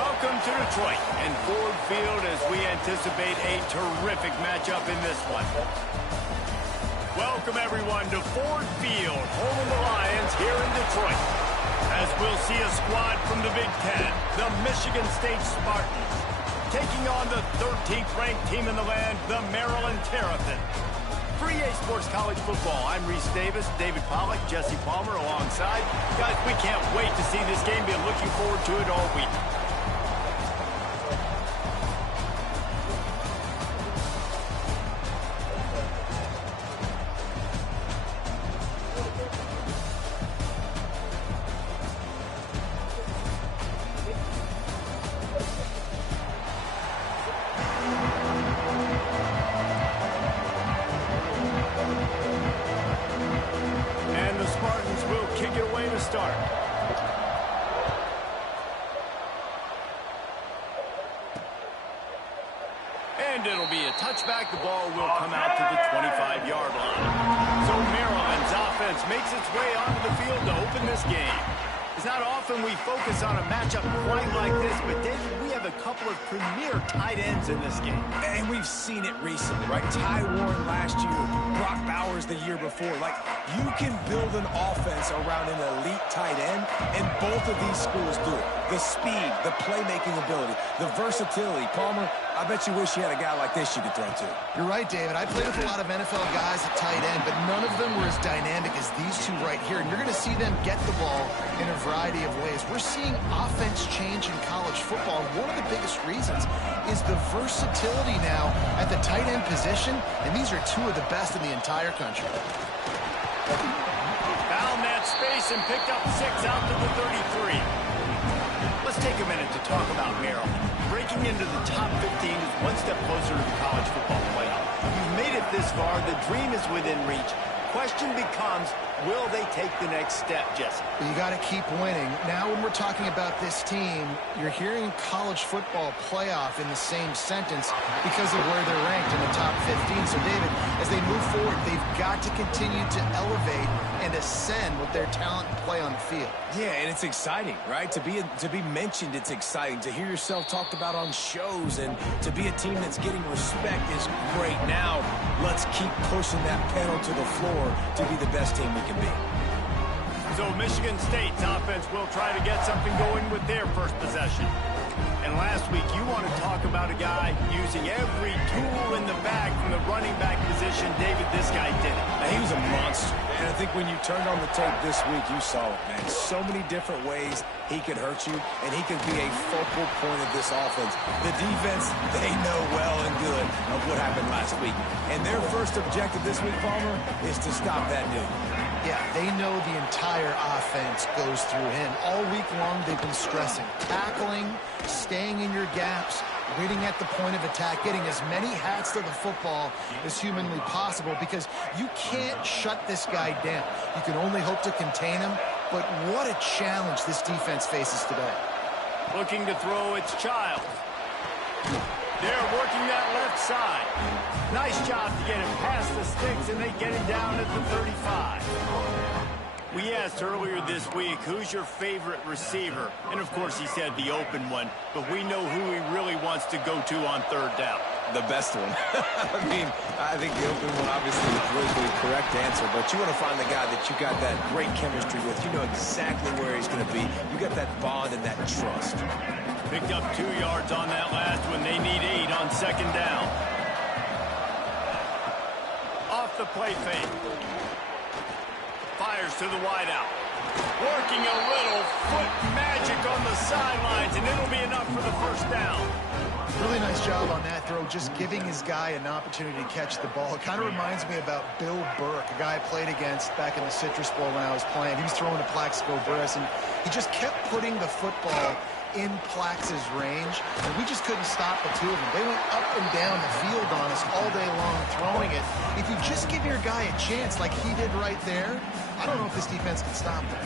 Welcome to Detroit and Ford Field as we anticipate a terrific matchup in this one. Welcome everyone to Ford Field, home of the Lions here in Detroit. As we'll see a squad from the Big Ten, the Michigan State Spartans, taking on the 13th ranked team in the land, the Maryland Terrapins. For EA Sports College Football, I'm Reese Davis, David Pollack, Jesse Palmer alongside. Guys, we can't wait to see this game. Been looking forward to it all week. Start. And it'll be a touchback. The ball will come out to the 25-yard line. So Maryland's offense makes its way onto the field to open this game. It's not often we focus on a matchup quite like this, but David, we have a couple of premier tight ends in this game. And we've seen it recently, right? Ty Warren last year, Brock Bowers the year before. Like, you can build an offense around an elite tight end, and both of these schools do it. The speed, the playmaking ability, the versatility. Palmer, I bet you wish you had a guy like this you could throw to. You're right, David. I played with a lot of NFL guys at tight end, but none of them were as dynamic as these two right here. And you're going to see them get the ball in a variety of ways. We're seeing offense change in college football. And one of the biggest reasons is the versatility now at the tight end position. And these are two of the best in the entire country. Found that space and picked up 6 out to the 33. Let's take a minute to talk about Maryland. Breaking into the top 15 is one step closer to the college football playoff. You've made it this far. The dream is within reach. Question becomes, will they take the next step, Jesse? You got to keep winning. Now when we're talking about this team, you're hearing college football playoff in the same sentence because of where they're ranked in the top 15. So, David, as they move forward, they've got to continue to elevate and ascend with their talent and play on the field. Yeah, and it's exciting, right? To be mentioned, it's exciting. To hear yourself talked about on shows and to be a team that's getting respect is great. Now, let's keep pushing that pedal to the floor to be the best team we can be. So Michigan State's offense will try to get something going with their first possession. And last week, you want to talk about a guy using every tool in the bag from the running back position. David, this guy did it. He was a monster. And I think when you turned on the tape this week, you saw it, man. So many different ways he could hurt you, and he could be a focal point of this offense. The defense, they know well and good of what happened last week. And their first objective this week, Palmer, is to stop that dude. Yeah, they know the entire offense goes through him. All week long, they've been stressing tackling, staying in your gaps, waiting at the point of attack, getting as many hats to the football as humanly possible because you can't shut this guy down. You can only hope to contain him, but what a challenge this defense faces today. Looking to throw, it's Child. They're working that left side. Nice job to get him past the sticks, and they get him down at the 35. We asked earlier this week, who's your favorite receiver? And, of course, he said the open one, but we know who he really wants to go to on third down. The best one. I mean, I think the open one obviously is the correct answer, but you want to find the guy that you got that great chemistry with. You know exactly where he's going to be. You got that bond and that trust. Picked up 2 yards on that last one. They need 8 on second down. Off the play fake. Fires to the wideout. Working a little foot magic on the sidelines, and it'll be enough for the first down. Really nice job on that throw, just giving his guy an opportunity to catch the ball. It kind of reminds me about Bill Burke, a guy I played against back in the Citrus Bowl when I was playing. He was throwing to Plaxico Burress, and he just kept putting the football in Plax's range, and we just couldn't stop the two of them. They went up and down the field on us all day long throwing it. If you just give your guy a chance like he did right there, I don't know if this defense can stop that.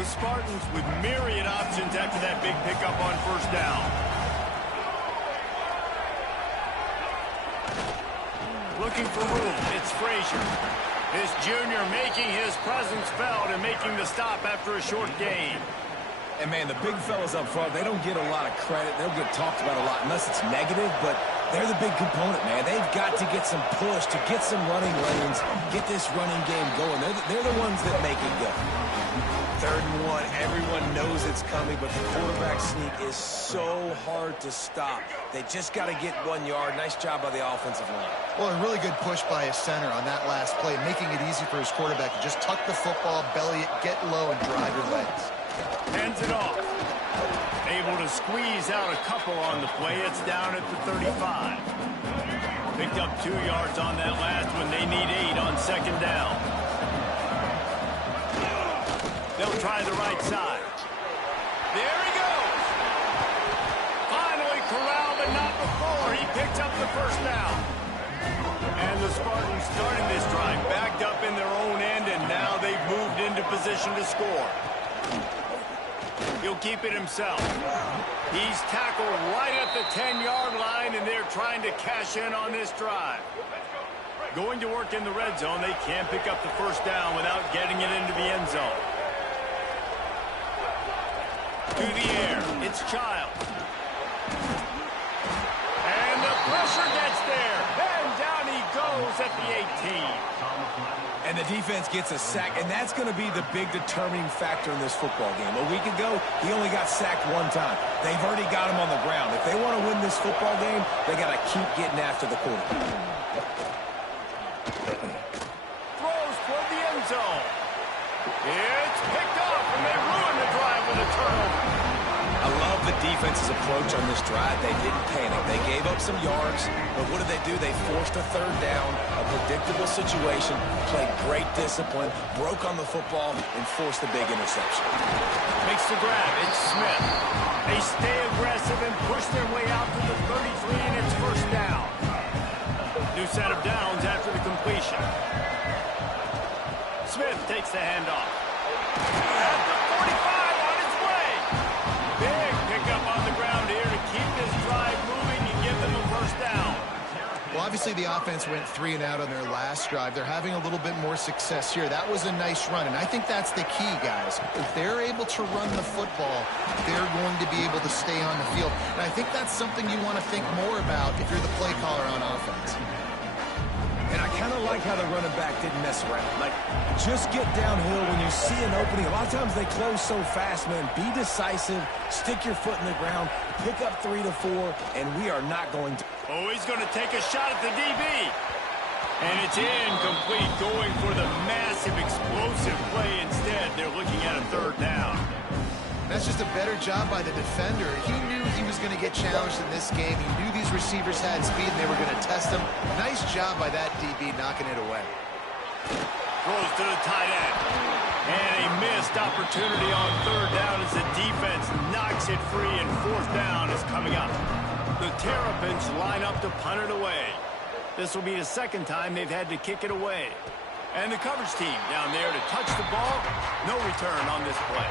The Spartans with myriad options after that big pickup on first down. Looking for room, it's Frazier. This junior making his presence felt and making the stop after a short gain. And, man, the big fellas up front, they don't get a lot of credit. They'll get talked about a lot unless it's negative, but they're the big component, man. They've got to get some push, to get some running lanes, get this running game going. They're the ones that make it go. 3rd and 1, everyone knows it's coming, but the quarterback sneak is so hard to stop. They just got to get 1 yard. Nice job by the offensive line. Well, a really good push by his center on that last play, making it easy for his quarterback to just tuck the football, belly it, get low, and drive your legs. Hands it off. Able to squeeze out a couple on the play. It's down at the 35. Picked up 2 yards on that last one. They need 8 on 2nd down. They'll try the right side. There he goes. Finally corralled, but not before. He picked up the 1st down. And the Spartans starting this drive backed up in their own end, and now they've moved into position to score. He'll keep it himself. He's tackled right at the 10-yard line, and they're trying to cash in on this drive. Going to work in the red zone, they can't pick up the 1st down without getting it into the end zone. To the air, it's Child. And the pressure gets there. And down he goes at the 18. And the defense gets a sack, and that's going to be the big determining factor in this football game. A week ago, he only got sacked 1 time. They've already got him on the ground. If they want to win this football game, they got to keep getting after the quarterback. Throws toward the end zone. It's picked off, and they ruin the drive with a turnover. I love the defense's approach on this drive. They didn't panic. They gave up some yards, but what did they do? They forced a 3rd down, a predictable situation, played great discipline, broke on the football, and forced the big interception. Makes the grab. It's Smith. They stay aggressive and push their way out to the 33, and it's 1st down. New set of downs after the completion. Smith takes the handoff. At the 45 on its way. Big pickup on the ground here to keep this drive moving and give them a 1st down. Well, obviously the offense went 3 and out on their last drive. They're having a little bit more success here. That was a nice run, and I think that's the key, guys. If they're able to run the football, they're going to be able to stay on the field. And I think that's something you want to think more about if you're the play caller on offense. And I kind of like how the running back didn't mess around. Like, just get downhill when you see an opening. A lot of times they close so fast, man. Be decisive, stick your foot in the ground, pick up 3 to 4, and we are not going to. Oh, he's going to take a shot at the DB. And it's incomplete, going for the massive, explosive play instead. They're looking at a 3rd down. That's just a better job by the defender. He knew he was going to get challenged in this game. He knew these receivers had speed and they were going to test him. Nice job by that DB knocking it away. Throws to the tight end. And a missed opportunity on 3rd down as the defense knocks it free, and 4th down is coming up. The Terrapins line up to punt it away. This will be the 2nd time they've had to kick it away. And the coverage team down there to touch the ball. No return on this play.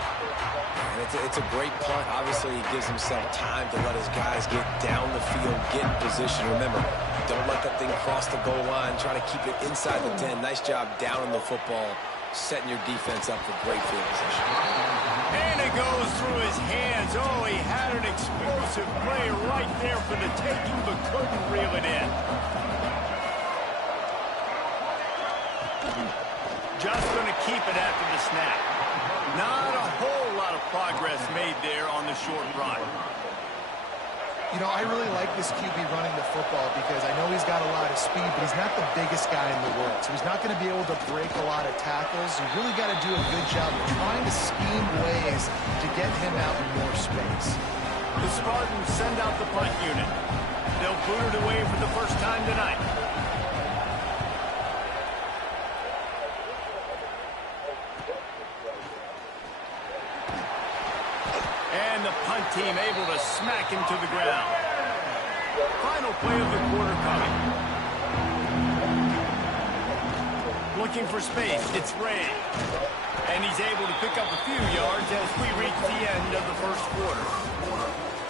And it's a great punt. Obviously, he gives himself time to let his guys get down the field, get in position. Remember, don't let that thing cross the goal line. Try to keep it inside the 10. Nice job down on the football, setting your defense up for great field position. And it goes through his hands. Oh, he had an explosive play right there for the taking, but couldn't reel it in. Just going to keep it after the snap. Not a whole lot of progress made there on the short run. You know, I really like this QB running the football because I know he's got a lot of speed, but he's not the biggest guy in the world. So he's not going to be able to break a lot of tackles. You really got to do a good job of trying to scheme ways to get him out in more space. The Spartans send out the punt unit. They'll boot it away for the 1st time tonight. And the punt team able to smack him to the ground. Final play of the quarter coming. Looking for space. It's Ray. And he's able to pick up a few yards as we reach the end of the 1st quarter.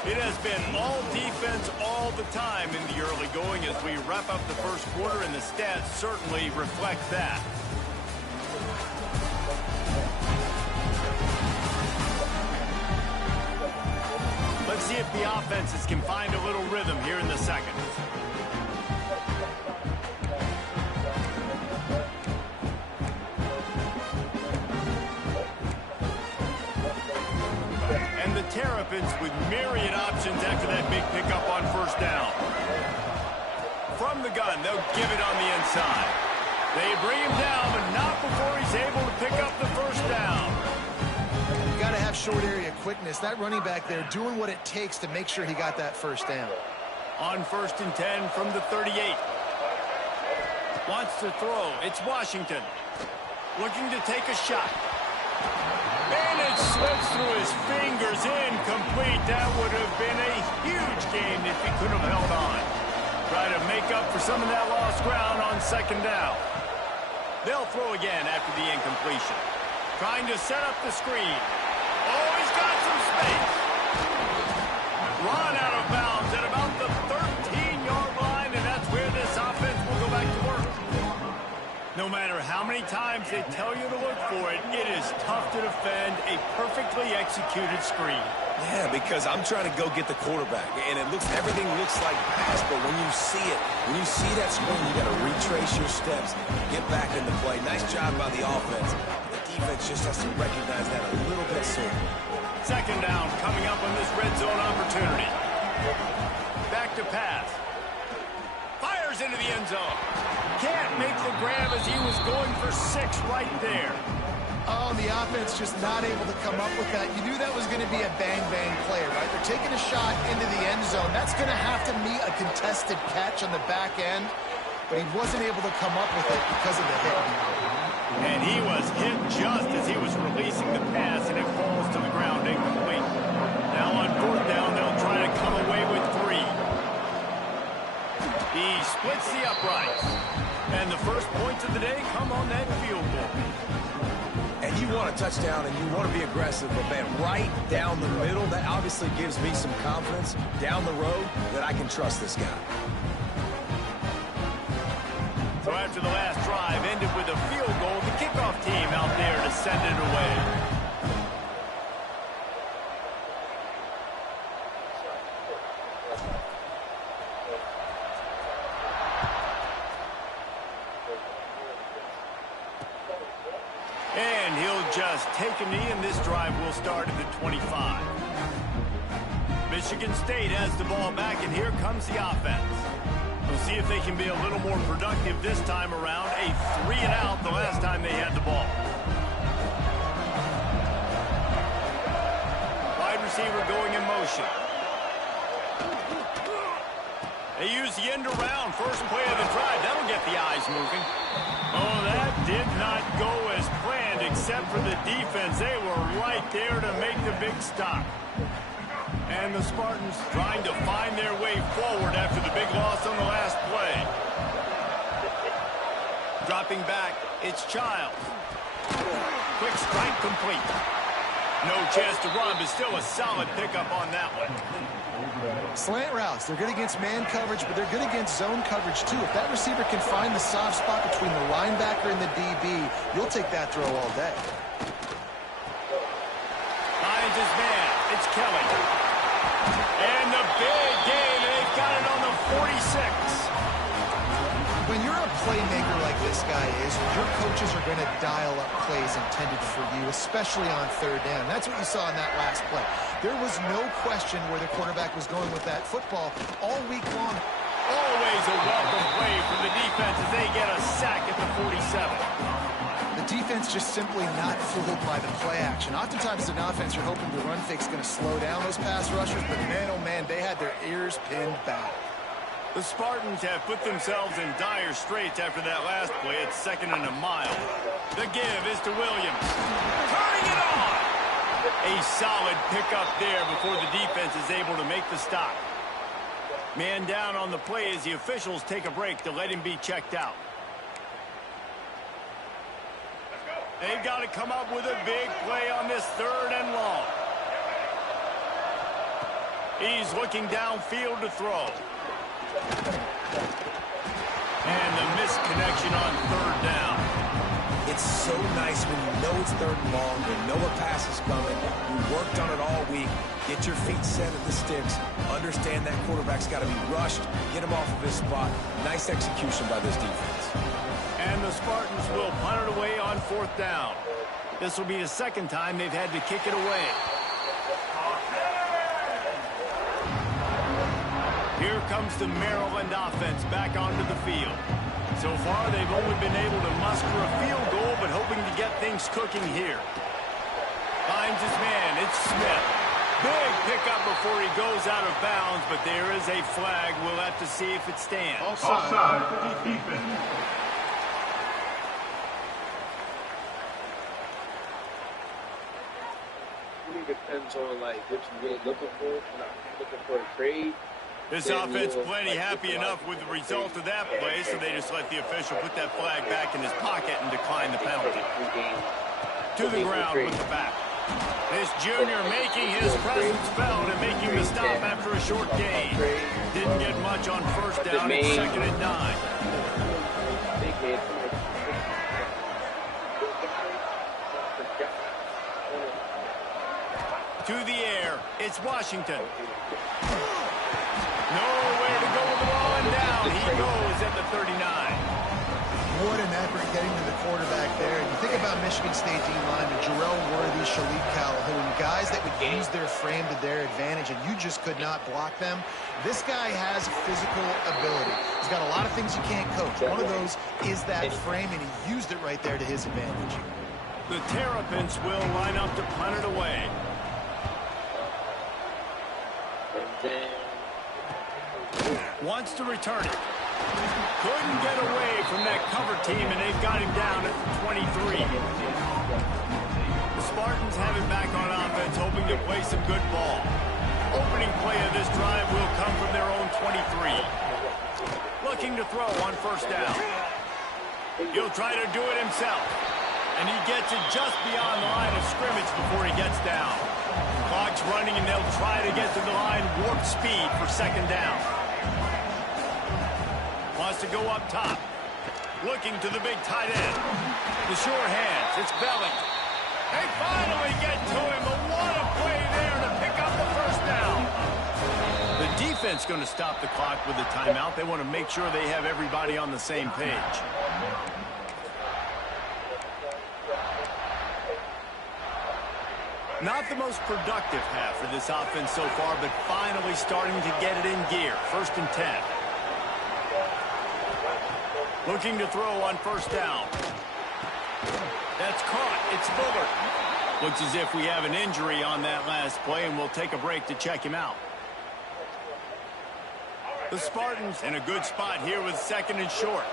It has been all defense all the time in the early going as we wrap up the 1st quarter, and the stats certainly reflect that. the offenses can find a little rhythm here in the second. And the Terrapins with myriad options after that big pickup on first down. From the gun, they'll give it on the inside. They bring him down, but not before he's able to pick up the first down. You got to have short area quickness. That running back there doing what it takes to make sure he got that first down. On 1st and 10 from the 38. Wants to throw. It's Washington. Looking to take a shot. And it slips through his fingers. Incomplete. That would have been a huge gain if he could have held on. Try to make up for some of that lost ground on second down. They'll throw again after the incompletion. Trying to set up the screen. Oh, he's got some space. Run out of bounds at about the 13-yard line, and that's where this offense will go back to work. No matter how many times they tell you to look for it, it is tough to defend a perfectly executed screen. Yeah, because I'm trying to go get the quarterback, and everything looks like pass, but when you see it, when you see that screen, you got to retrace your steps, get back in the play. Nice job by the offense. The defense just has to recognize that a little bit sooner. Second down coming up on this red zone opportunity. Back to pass. Fires into the end zone. Can't make the grab as he was going for 6 right there. Oh, the offense just not able to come up with that. You knew that was going to be a bang-bang play, right? They're taking a shot into the end zone. That's going to have to meet a contested catch on the back end, but he wasn't able to come up with it because of the hit. And he was hit just as he was releasing the pass, and it falls to the ground incomplete. Now on 4th down, they'll try to come away with 3. He splits the uprights. And the first points of the day come on that field goal. And you want a touchdown and you want to be aggressive, but man, right down the middle, that obviously gives me some confidence down the road that I can trust this guy. So after the last drive ended with a field goal, the kickoff team out there to send it away. And he'll just take a knee, and this drive will start at the 25. Michigan State has the ball back, and here comes the offense. We'll see if they can be a little more productive this time around. A 3-and-out the last time they had the ball. Wide receiver going in motion. They use the end around. First play of the drive. That'll get the eyes moving. Oh, that did not go as planned, except for the defense. They were right there to make the big stop. And the Spartans trying to find their way forward after the big loss on the last play. Dropping back, it's Childs. Quick strike complete. No chance to run, but still a solid pickup on that one. Slant routes, they're good against man coverage, but they're good against zone coverage too. If that receiver can find the soft spot between the linebacker and the DB, you'll take that throw all day. Finds his man. It's Kelly. And the big gain, they've got it on the 46. When you're a playmaker like this guy is, your coaches are going to dial up plays intended for you, especially on 3rd down. That's what you saw in that last play. There was no question where the quarterback was going with that football all week long. Always a welcome play from the defense as they get a sack at the 47. The defense just simply not fooled by the play action. Oftentimes, as an offense, you're hoping the run fake's going to slow down those pass rushers, but man, oh man, they had their ears pinned back. The Spartans have put themselves in dire straits after that last play. It's 2nd and a mile. The give is to Williams. Turning it on! A solid pickup there before the defense is able to make the stop. Man down on the play as the officials take a break to let him be checked out. They've got to come up with a big play on this 3rd and long. He's looking downfield to throw. And the missed connection on 3rd down. It's so nice when you know it's third and long, you know a pass is coming, you worked on it all week, get your feet set at the sticks, understand that quarterback's got to be rushed, get him off of his spot. Nice execution by this defense. And the Spartans will punt it away on 4th down. This will be the second time they've had to kick it away. Here comes the Maryland offense back onto the field. So far, they've only been able to muster a field goal, but hoping to get things cooking here. Finds his man. It's Smith. Big pickup before he goes out of bounds, but there is a flag. We'll have to see if it stands. Offside for the defense. It depends on like what you're really looking for. You're not looking for a trade. This offense plenty happy enough with the result of that play, so they just let the official put that flag back in his pocket and decline the penalty. To the ground with the back. This junior making his presence felt and making the stop after a short gain. Didn't get much on 1st down. It's 2nd and 9. To the air, it's Washington. Nowhere to go with the ball and down. He goes at the 39. What an effort getting to the quarterback there. You think about Michigan State D-linemen, Jarrell Worthy, Shalik Calhoun, guys that would use their frame to their advantage, and you just could not block them. This guy has physical ability. He's got a lot of things you can't coach. One of those is that frame, and he used it right there to his advantage. The Terrapins will line up to punt it away. Wants to return it. Couldn't get away from that cover team, and they've got him down at the 23. The Spartans have it back on offense, hoping to play some good ball. Opening play of this drive will come from their own 23. Looking to throw on 1st down. He'll try to do it himself. And he gets it just beyond the line of scrimmage before he gets down. Clock's running, and they'll try to get to the line warp speed for 2nd down. Wants to go up top. Looking to the big tight end. The sure hands. It's Belling. They finally get to him. But what a play there to pick up the 1st down. The defense going to stop the clock with a timeout. They want to make sure they have everybody on the same page. Not the most productive half for this offense so far, but finally starting to get it in gear. 1st and 10. Looking to throw on 1st down. That's caught. It's Bullard. Looks as if we have an injury on that last play, and we'll take a break to check him out. The Spartans in a good spot here with 2nd and short.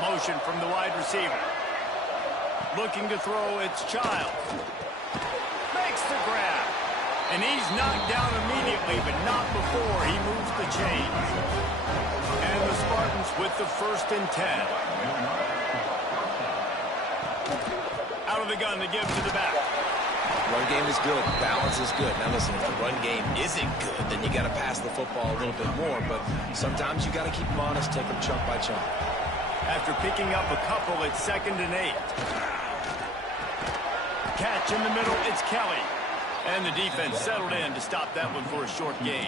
Motion from the wide receiver. Looking to throw, it's Childs. Makes the grab. And he's knocked down immediately, but not before he moves the chains. And the Spartans with the 1st and 10. Out of the gun to give to the back. Run game is good. Balance is good. Now listen, if the run game isn't good, then you got to pass the football a little bit more. But sometimes you got to keep them honest, take them chunk by chunk. After picking up a couple, it's 2nd and 8. Catch in the middle, it's Kelly. And the defense settled in to stop that one for a short gain.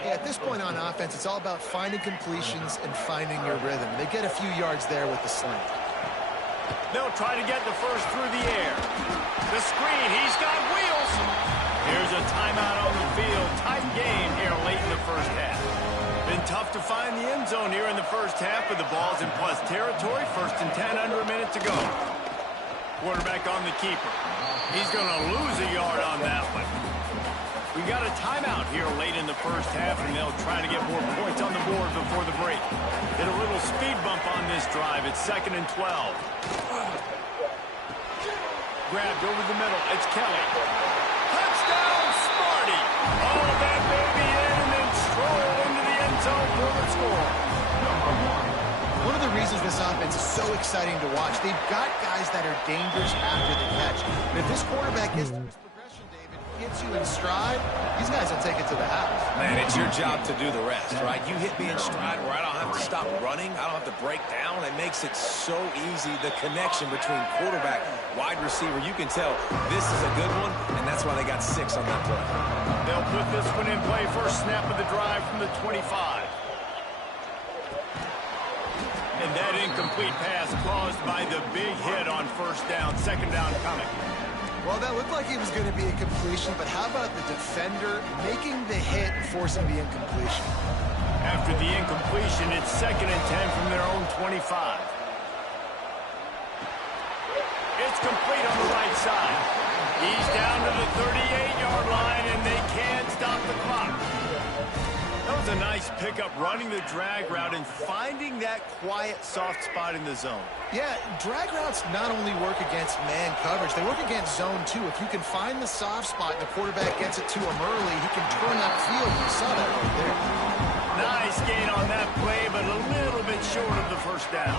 Yeah, at this point on offense, it's all about finding completions and finding your rhythm. They get a few yards there with the slant. They'll try to get the 1st through the air. The screen, he's got wheels. Here's a timeout on the field. Tight game here late in the 1st half. Been tough to find the end zone here in the 1st half, but the ball's in plus territory. 1st and 10, under a minute to go. Quarterback on the keeper. He's going to lose a yard on that one. We got a timeout here late in the 1st half, and they'll try to get more points on the board before the break. Get a little speed bump on this drive. It's 2nd and 12. Grabbed over the middle. It's Kelly. Touchdown, Sparty. All that baby in and then stroll into the end zone for the score. One of the reasons this offense is so exciting to watch, they've got guys that are dangerous after the catch. But if this quarterback is to his progression, David, he gets you in stride, these guys will take it to the house. Man, it's your job to do the rest, right? You hit me in stride where I don't have to stop running. I don't have to break down. It makes it so easy. The connection between quarterback, wide receiver, you can tell this is a good one, and that's why they got 6 on that play. They'll put this one in play. First snap of the drive from the 25. And that incomplete pass caused by the big hit on first down. Second down coming. Well, that looked like it was going to be a completion, but how about the defender making the hit and forcing the incompletion? After the incompletion, it's 2nd and 10 from their own 25. It's complete on the right side. He's down to the 38-yard line, and they can't stop the clock. That was a nice pickup, running the drag route and finding that quiet, soft spot in the zone. Yeah, drag routes not only work against man coverage, they work against zone too. If you can find the soft spot and the quarterback gets it to him early, he can turn that field. You saw that right there. Nice gain on that play, but a little bit short of the first down.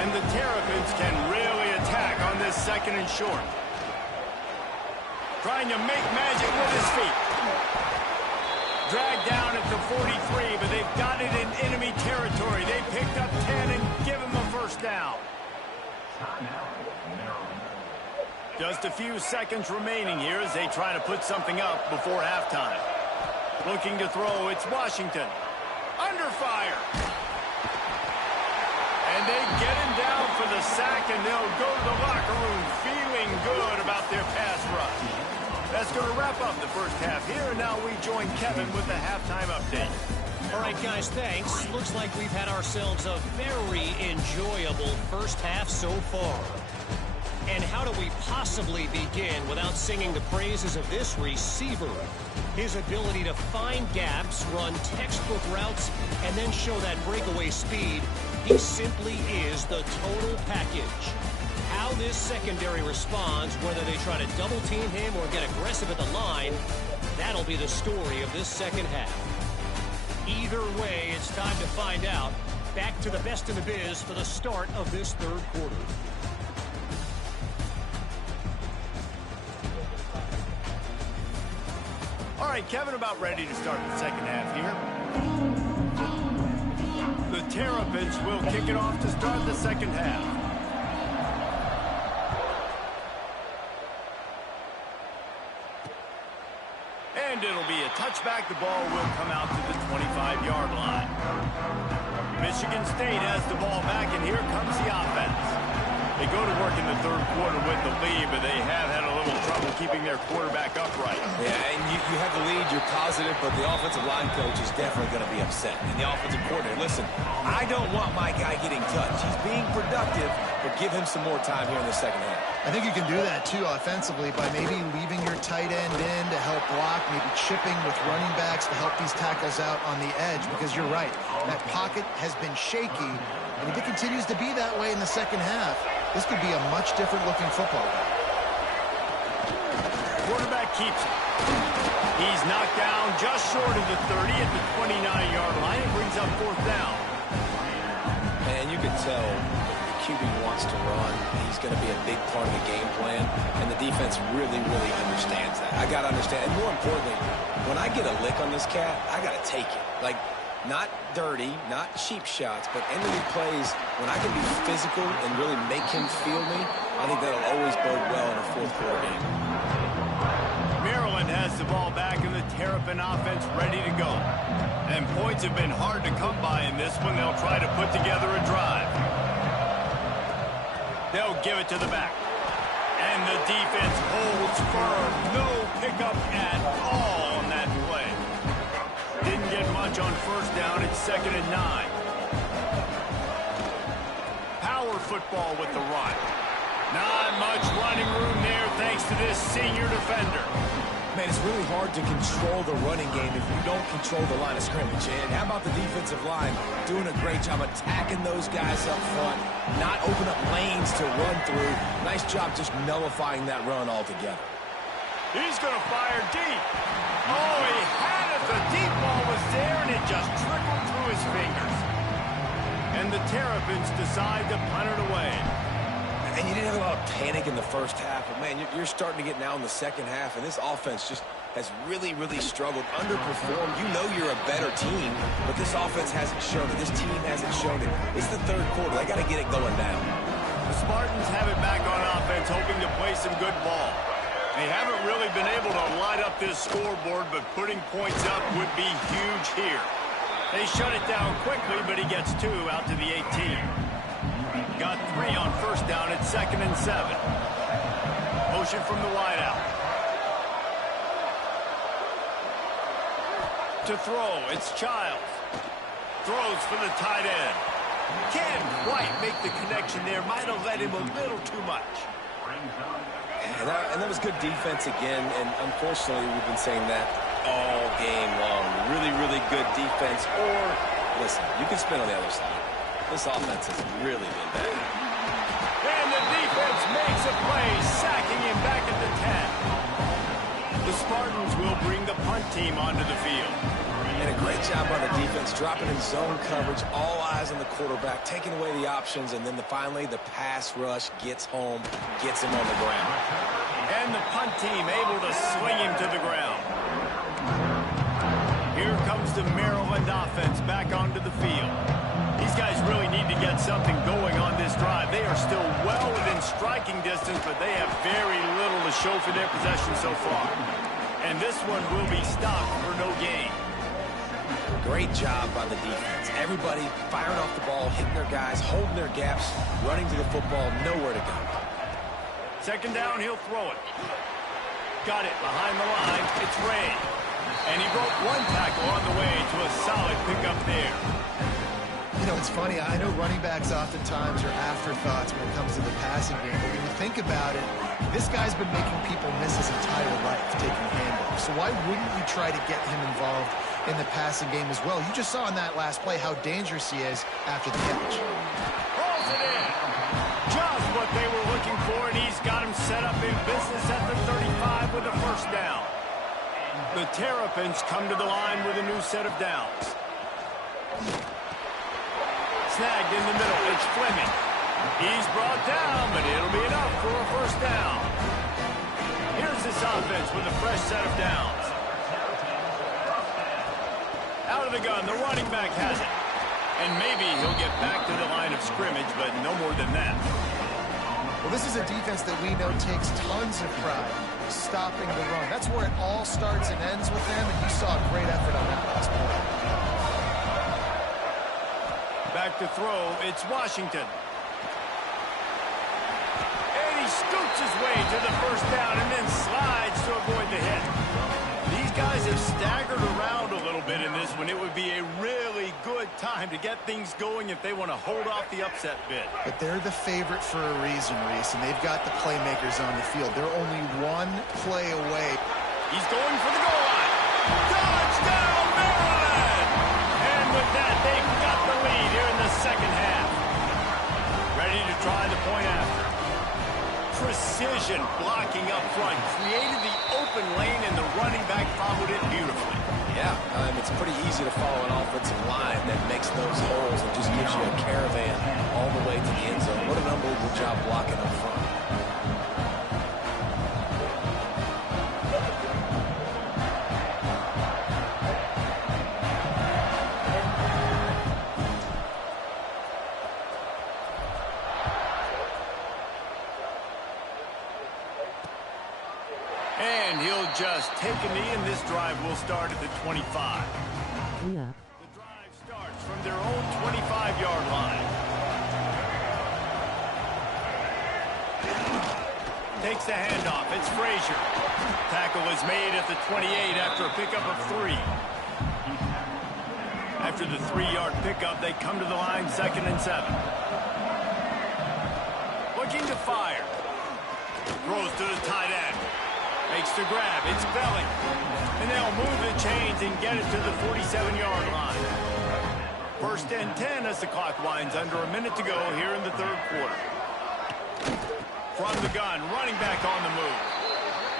And the Terrapins can really attack on this 2nd and short. Trying to make magic with his feet. Dragged down at the 43, but they've got it in enemy territory. They picked up 10 and give him a first down. Just a few seconds remaining here as they try to put something up before halftime. Looking to throw, it's Washington. Under fire. And they get him down for the sack, and they'll go to the locker room feeling good about their pass rush. That's going to wrap up the first half here, and now we join Kevin with the halftime update. All right, guys, thanks. Looks like we've had ourselves a very enjoyable first half so far. And how do we possibly begin without singing the praises of this receiver? His ability to find gaps, run textbook routes, and then show that breakaway speed. He simply is the total package. How this secondary responds, whether they try to double team him or get aggressive at the line, that'll be the story of this second half. Either way, it's time to find out. Back to the best in the biz for the start of this third quarter. All right, Kevin, about ready to start the second half here. The Terrapins will kick it off to start the second half. And it'll be a touchback. The ball will come out to the 25-yard line. Michigan State has the ball back, and here comes the offense. They go to work in the third quarter with the lead, but they have had a little trouble keeping their quarterback upright. Yeah, and you have the lead, you're positive, but the offensive line coach is definitely going to be upset. And the offensive coordinator, listen, I don't want my guy getting touched. He's being productive, but give him some more time here in the second half. I think you can do that, too, offensively, by maybe leaving your tight end in to help block, maybe chipping with running backs to help these tackles out on the edge, because you're right. That pocket has been shaky, and if it continues to be that way in the second half, this could be a much different-looking football game. Quarterback keeps it. He's knocked down just short of the 30 at the 29-yard line. It brings up fourth down. And you can tell the QB wants to run. He's going to be a big part of the game plan, and the defense really, really understands that. I got to understand, and more importantly, when I get a lick on this cat, I got to take it. Like, not dirty, not cheap shots, but ending plays, when I can be physical and really make him feel me, I think that'll always bode well in a fourth quarter game. Maryland has the ball back, and the Terrapin offense ready to go. And points have been hard to come by in this one. They'll try to put together a drive. They'll give it to the back. And the defense holds firm. No pickup at all on that play. Didn't get much on first down. It's 2nd and 9. Power football with the run. Not much running room there thanks to this senior defender. Man, it's really hard to control the running game if you don't control the line of scrimmage. And how about the defensive line doing a great job attacking those guys up front, not open up lanes to run through. Nice job just nullifying that run altogether. He's going to fire deep. Oh, he had it. The deep ball was there, and it just trickled through his fingers. And the Terrapins decide to punt it away. And you didn't have a lot of panic in the first half, but, man, you're starting to get now in the second half, and this offense just has really, really struggled, underperformed. You know you're a better team, but this offense hasn't shown it. This team hasn't shown it. It's the third quarter. They got to get it going down. The Spartans have it back on offense, hoping to play some good ball. They haven't really been able to light up this scoreboard, but putting points up would be huge here. They shut it down quickly, but he gets 2 out to the 18. Got 3 on first down at 2nd and 7. Motion from the wideout. To throw, it's Childs. Throws for the tight end. Can't quite make the connection there. Might have led him a little too much. And that was good defense again, and unfortunately we've been saying that all game long. Really, really good defense. Or, listen, you can spin on the other side. This offense has really been bad. And the defense makes a play, sacking him back at the 10. The Spartans will bring the punt team onto the field. And a great job on the defense, dropping in zone coverage, all eyes on the quarterback, taking away the options, and then finally the pass rush gets home, gets him on the ground. And the punt team able to sling him to the ground. Here comes the Maryland offense back onto the field. These guys really need to get something going on this drive. They are still well within striking distance, but they have very little to show for their possession so far. And this one will be stopped for no gain. Great job by the defense. Everybody firing off the ball, hitting their guys, holding their gaps, running to the football, nowhere to go. 2nd down, he'll throw it. Got it behind the line. It's Ray. And he broke 1 tackle on the way to a solid pickup there. You know, it's funny. I know running backs oftentimes are afterthoughts when it comes to the passing game. But when you think about it, this guy's been making people miss his entire life taking handoffs. So why wouldn't you try to get him involved in the passing game as well? You just saw in that last play how dangerous he is after the catch. Rolls it in. Just what they were looking for, and he's got him set up in business at the 35 with a 1st down. The Terrapins come to the line with a new set of downs. Snagged in the middle. It's Fleming. He's brought down, but it'll be enough for a 1st down. Here's this offense with a fresh set of downs. Out of the gun, the running back has it. And maybe he'll get back to the line of scrimmage, but no more than that. Well, this is a defense that we know takes tons of pride stopping the run. That's where it all starts and ends with them, and you saw a great effort on that last play. Back to throw, it's Washington. And he scoots his way to the 1st down and then slides to avoid the hit. These guys have staggered around a little bit in this one. It would be a really good time to get things going if they want to hold off the upset bid. But they're the favorite for a reason, Reese, and they've got the playmakers on the field. They're only 1 play away. He's going for the goal line. Touchdown, Maryland! And with that, they've got the lead here in the 2nd half. Ready to try the point after. Precision blocking up front. Created the open lane, and the running back followed it beautifully. Yeah, it's pretty easy to follow an offensive line that makes those holes and just gives you a caravan all the way to the end zone. What an unbelievable job blocking up front. And he'll just take a knee, and this drive will start at the 25. Yeah. The drive starts from their own 25-yard line. Takes the handoff. It's Frazier. Tackle is made at the 28 after a pickup of 3. After the 3-yard pickup, they come to the line 2nd and 7. Looking to fire. Throws to the tight end. Makes the grab. It's Belling. And they'll move the chains and get it to the 47-yard line. 1st and 10 as the clock winds under a minute to go here in the 3rd quarter. From the gun, running back on the move.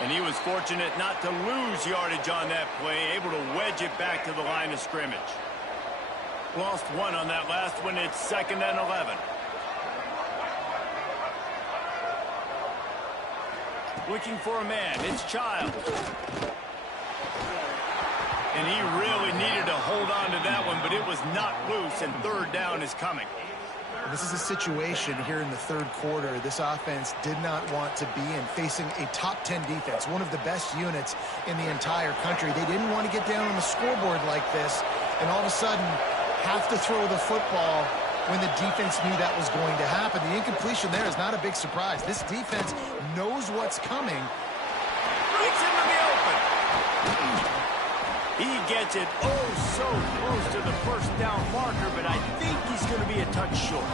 And he was fortunate not to lose yardage on that play, able to wedge it back to the line of scrimmage. Lost 1 on that last one. It's 2nd and 11. Looking for a man. It's Childs. And he really needed to hold on to that one, but it was not loose, and third down is coming. This is a situation here in the third quarter this offense did not want to be in, facing a top 10 defense, one of the best units in the entire country. They didn't want to get down on the scoreboard like this and all of a sudden have to throw the football when the defense knew that was going to happen. The incompletion there is not a big surprise. This defense knows what's coming. Breaks into the open. He gets it oh so close to the first down marker, but I think he's going to be a touch short.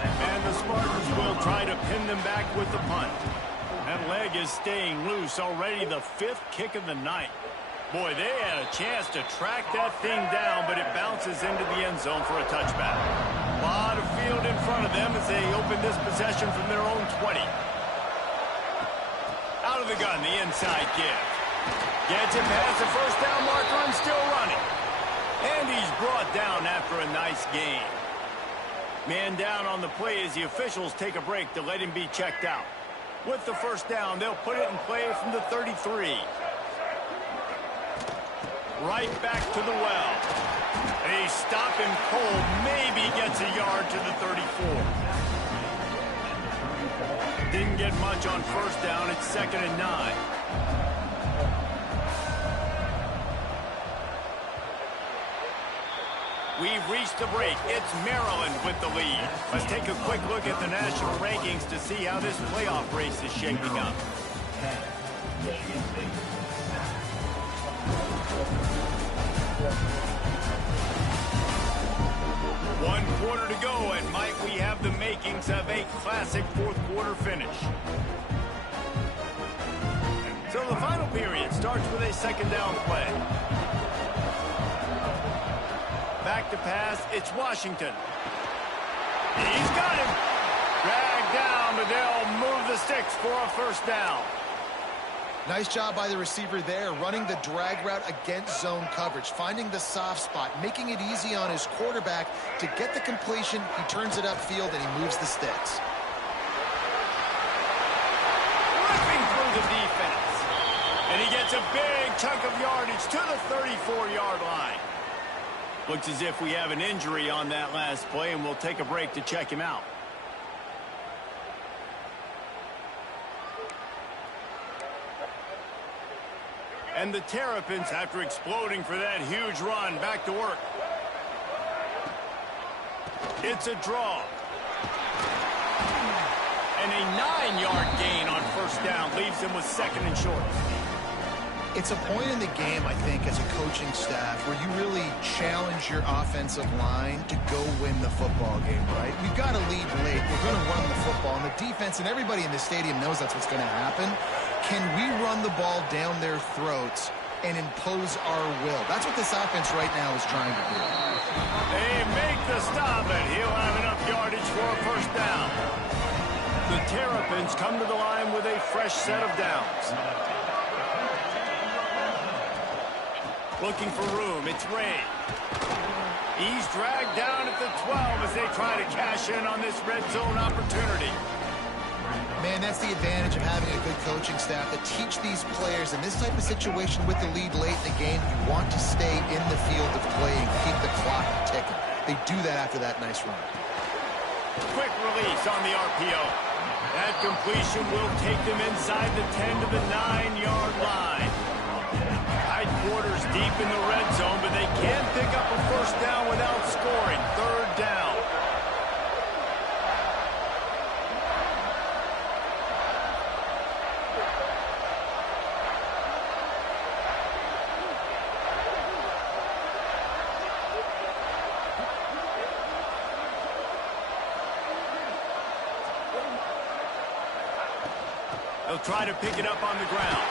And the Spartans will try to pin them back with the punt. That leg is staying loose, already the 5th kick of the night. Boy, they had a chance to track that thing down, but it bounces into the end zone for a touchback. A lot of field in front of them as they open this possession from their own 20. Out of the gun, the inside give. Gets it past the first down marker and still running. And he's brought down after a nice gain. Man down on the play as the officials take a break to let him be checked out. With the first down, they'll put it in play from the 33. Right back to the well. They stop him cold, maybe gets a yard to the 34. Didn't get much on first down, it's 2nd and 9. We've reached the break. It's Maryland with the lead. Let's take a quick look at the national rankings to see how this playoff race is shaping up. One quarter to go, and Mike, we have the makings of a classic fourth quarter finish. So the final period starts with a 2nd down play. Back to pass, it's Washington. He's got him. Dragged down, but they'll move the sticks for a first down. Nice job by the receiver there, running the drag route against zone coverage, finding the soft spot, making it easy on his quarterback to get the completion. He turns it upfield, and he moves the sticks. Ripping through the defense. And he gets a big chunk of yardage to the 34-yard line. Looks as if we have an injury on that last play, and we'll take a break to check him out. And the Terrapins, after exploding for that huge run, back to work. It's a draw. And a 9-yard gain on first down leaves him with 2nd and short. It's a point in the game, I think, as a coaching staff, where you really challenge your offensive line to go win the football game, right? We've got to lead late. We're going to run the football. And the defense and everybody in the stadium knows that's what's going to happen. Can we run the ball down their throats and impose our will? That's what this offense right now is trying to do. They make the stop, and he'll have enough yardage for a first down. The Terrapins come to the line with a fresh set of downs. Looking for room, it's Ray. He's dragged down at the 12 as they try to cash in on this red zone opportunity. Man, that's the advantage of having a good coaching staff that teach these players in this type of situation with the lead late in the game. You want to stay in the field of play and keep the clock ticking. They do that after that nice run. Quick release on the RPO. That completion will take them inside the 10 to the 9-yard line. Tight quarters deep in the red zone, but they can't pick up a first down without scoring. 3rd down. They'll try to pick it up on the ground.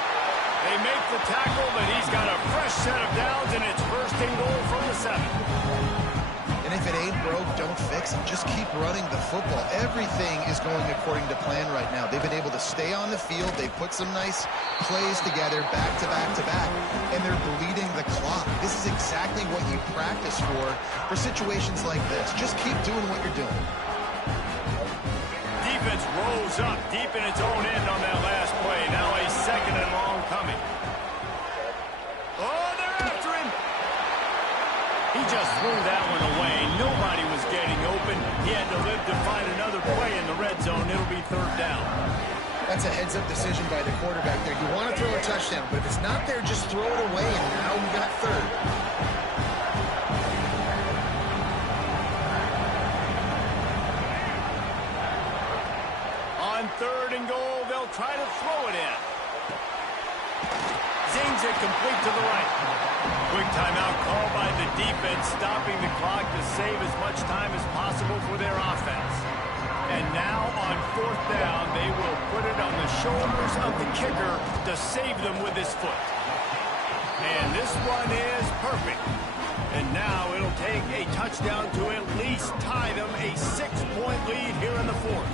They make the tackle, but he's got a fresh set of downs, and it's 1st and goal from the 7. And if it ain't broke, don't fix it. Just keep running the football. Everything is going according to plan right now. They've been able to stay on the field. They've put some nice plays together, back to back to back, and they're bleeding the clock. This is exactly what you practice for situations like this. Just keep doing what you're doing. Defense rose up deep in its own end on that last play. Now a second and long coming. Oh, they're after him. He just threw that one away. Nobody was getting open. He had to live to find another play in the red zone. It'll be third down. That's a heads-up decision by the quarterback there. You want to throw a touchdown, but if it's not there, just throw it away, and now we got third. On third and goal, they'll try to throw it in. Zings it complete to the right. Quick timeout call by the defense, stopping the clock to save as much time as possible for their offense. And now on fourth down, they will put it on the shoulders of the kicker to save them with his foot. And this one is perfect. And now it'll take a touchdown to at least tie them a 6-point lead here in the fourth.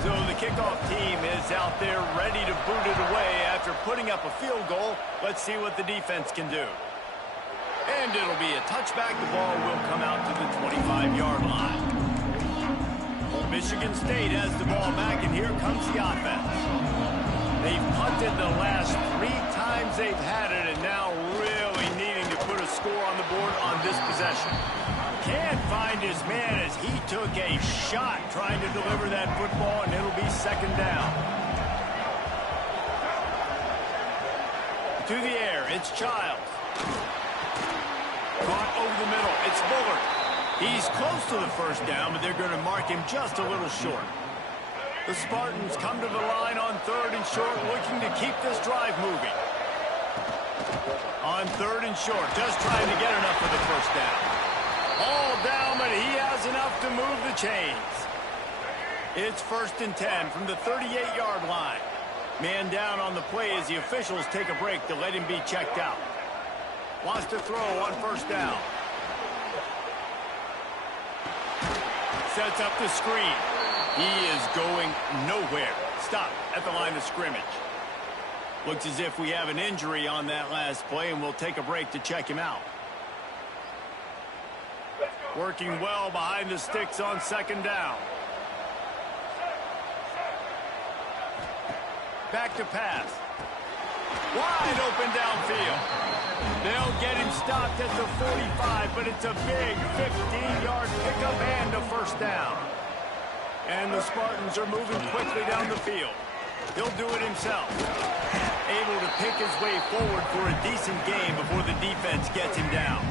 So the kickoff team is out there ready to boot it away after putting up a field goal. Let's see what the defense can do. And it'll be a touchback. The ball will come out to the 25-yard line. Michigan State has the ball back, and here comes the offense. They've punted the last 3 times they've had it, and now really needing to put a score on the board on this possession. Can't find his man as he took a shot trying to deliver that football, and it'll be second down. To the air, it's Childs. Caught over the middle, it's Bullard. He's close to the first down, but they're going to mark him just a little short. The Spartans come to the line on third and short, looking to keep this drive moving. On third and short, just trying to get enough for the first down. All down, but he has enough to move the chains. It's first and 10 from the 38-yard line. Man down on the play as the officials take a break to let him be checked out. Wants to throw on first down. Sets up the screen. He is going nowhere. Stop at the line of scrimmage. Looks as if we have an injury on that last play, and we'll take a break to check him out. Working well behind the sticks on second down. Back to pass. Wide open downfield. They'll get him stopped at the 45, but it's a big 15-yard pickup and a first down. And the Spartans are moving quickly down the field. He'll do it himself. Able to pick his way forward for a decent game before the defense gets him down.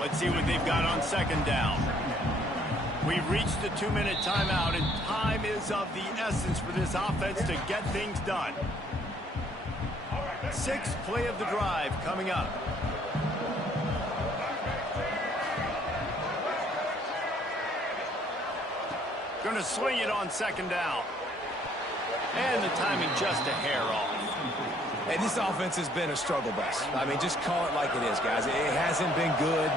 Let's see what they've got on second down. We've reached the 2-minute timeout, and time is of the essence for this offense to get things done. 6th play of the drive coming up. Going to swing it on second down. And the timing just a hair off. And this offense has been a struggle bus. I mean, just call it like it is, guys. It hasn't been good,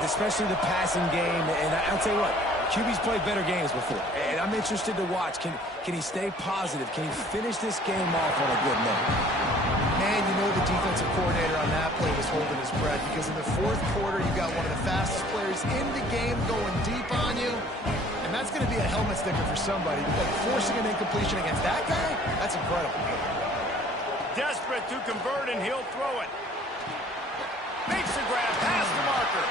especially the passing game. And I'll tell you what, QB's played better games before. And I'm interested to watch. Can he stay positive? Can he finish this game off on a good note? Man, you know the defensive coordinator on that play was holding his breath, because in the fourth quarter, you got one of the fastest players in the game going deep on you. And that's going to be a helmet sticker for somebody. But forcing an incompletion against that guy, that's incredible. Desperate to convert, and he'll throw it. Makes the grab past the marker.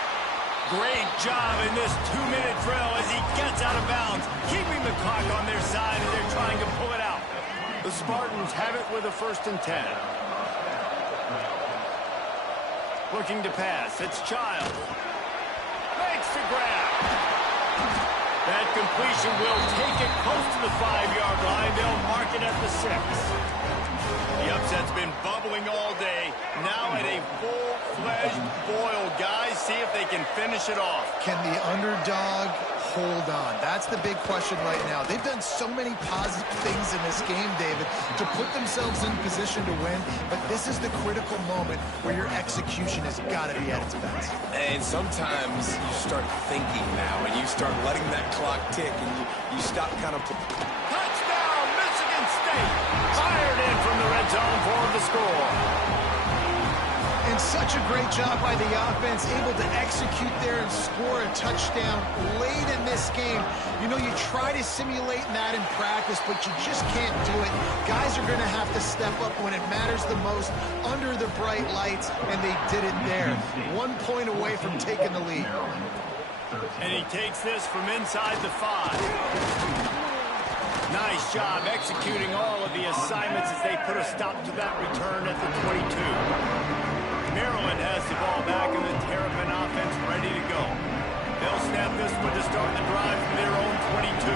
Great job in this 2-minute drill as he gets out of bounds, keeping the clock on their side as they're trying to pull it out. The Spartans have it with a 1st and 10. Looking to pass. It's Childs. Makes the grab. That completion will take it close to the 5-yard line. They'll mark it at the 6. The upset's been bubbling all day. Now at a full-fledged boil. Guys, see if they can finish it off. Can the underdog hold on? That's the big question right now. They've done so many positive things in this game, David, to put themselves in position to win, but this is the critical moment where your execution has got to be at its best. And sometimes you start thinking now, and you start letting that clock tick, and you stop kind of... Touchdown, Michigan State! Fired in from the red zone for the score. And such a great job by the offense, able to execute there and score a touchdown late in this game, you know, you try to simulate that in practice, but you just can't do it. Guys are going to have to step up when it matters the most under the bright lights, and they did it there. 1 point away from taking the lead. And he takes this from inside the 5. Nice job executing all of the assignments as they put a stop to that return at the 22. Maryland has the ball back and the Terrapin offense ready to go. They'll snap this one to start the drive from their own 22.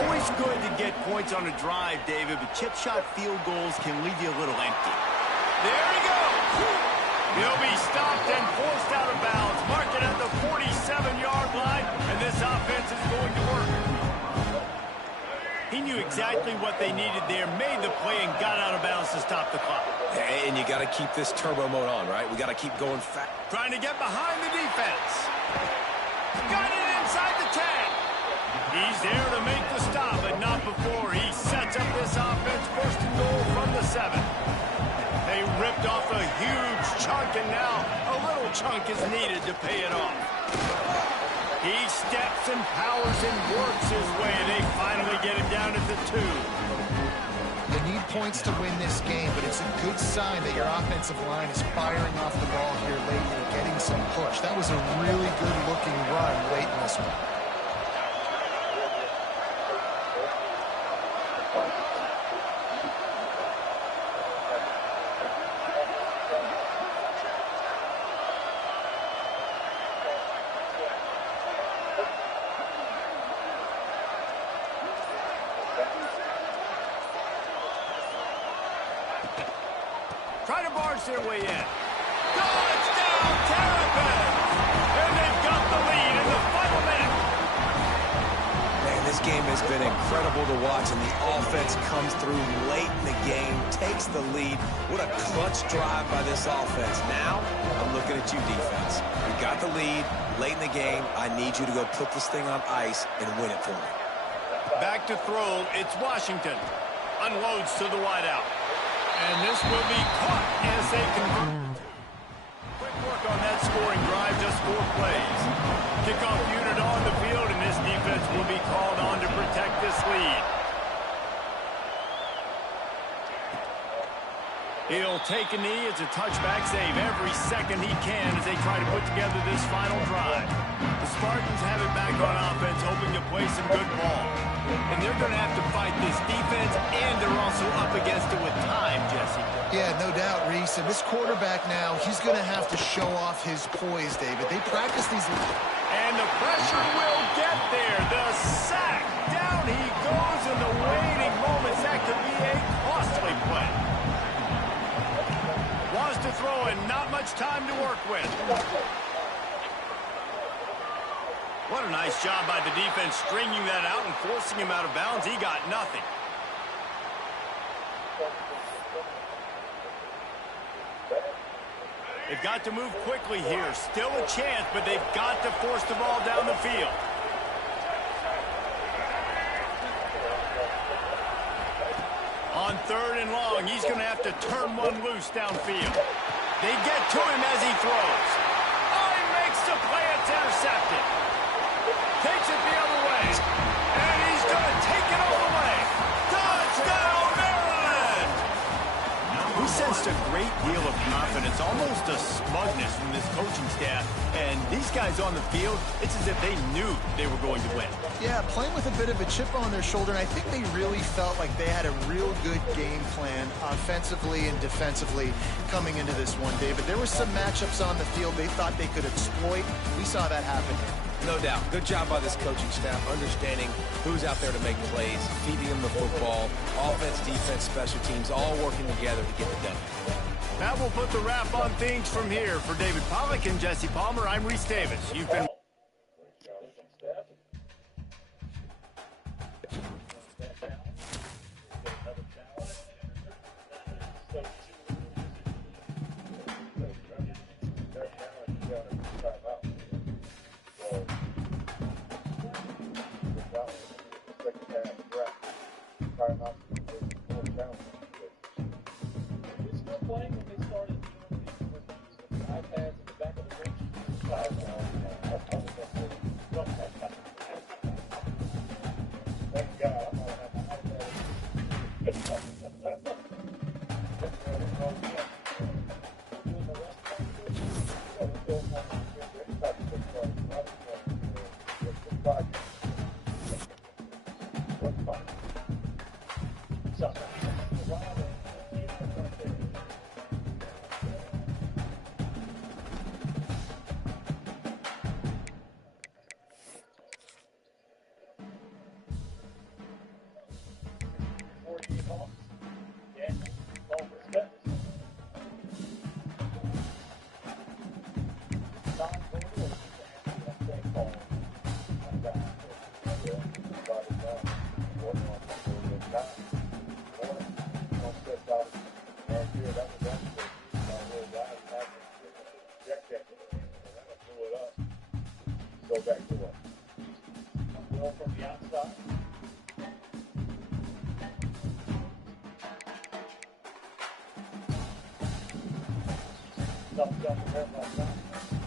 Always good to get points on a drive, David, but chip shot field goals can leave you a little empty. There he goes! He'll be stopped and forced out of bounds, marking at the 47-yard line, and this offense is going to work. He knew exactly what they needed there, made the play, and got out of bounds to stop the clock. And you got to keep this turbo mode on, right? We got to keep going fast. Trying to get behind the defense. Got it inside the 10. He's there to make the stop, but not before he sets up this offense first and goal from the 7. They ripped off a huge chunk, and now a little chunk is needed to pay it off. He steps and powers and works his way. They finally get him down at the 2. You need points to win this game, but it's a good sign that your offensive line is firing off the ball here late and getting some push. That was a really good-looking run late in this one. Try to barge their way in. Touchdown, Terrapins! And they've got the lead in the final minute. Man, this game has been incredible to watch, and the offense comes through late in the game, takes the lead. What a clutch drive by this offense. Now, I'm looking at you, defense. You got the lead late in the game. I need you to go put this thing on ice and win it for me. Back to throw, it's Washington. Unloads to the wideout. And this will be caught as they convert. Quick work on that scoring drive, just 4 plays. Kickoff unit on the field, and this defense will be called on to protect this lead. He'll take a knee. It's a touchback save every second he can as they try to put together this final drive. The Spartans have it back on offense, hoping to play some good ball. And they're going to have to fight this defense, and they're also up against it with time, Jesse. Yeah, no doubt, Reese. And this quarterback now, he's going to have to show off his poise, David. They practice these... And the pressure will get there. The sack. Down he goes in the waiting moments. That could be a costly play. Wants to throw and not much time to work with. What a nice job by the defense stringing that out and forcing him out of bounds. He got nothing. They've got to move quickly here. Still a chance, but they've got to force the ball down the field. On 3rd and long, he's going to have to turn one loose downfield. They get to him as he throws. Oh, he makes the play. It's intercepted. Takes it the other way. And he's going to take it all the way. Touchdown, Maryland! We sensed a great deal of confidence, almost a smugness from this coaching staff. And these guys on the field, it's as if they knew they were going to win. Yeah, playing with a bit of a chip on their shoulder, and I think they really felt like they had a real good game plan offensively and defensively coming into this one, David. There were some matchups on the field they thought they could exploit. We saw that happen. No doubt. Good job by this coaching staff, understanding who's out there to make plays, feeding them the football, offense, defense, special teams, all working together to get it done. That will put the wrap on things from here. For David Pollack and Jesse Palmer, I'm Reese Davis. You've been... Playing when they started doing these iPads in the back of the bench. Go back to what? Go from the outside. Something down the left outside.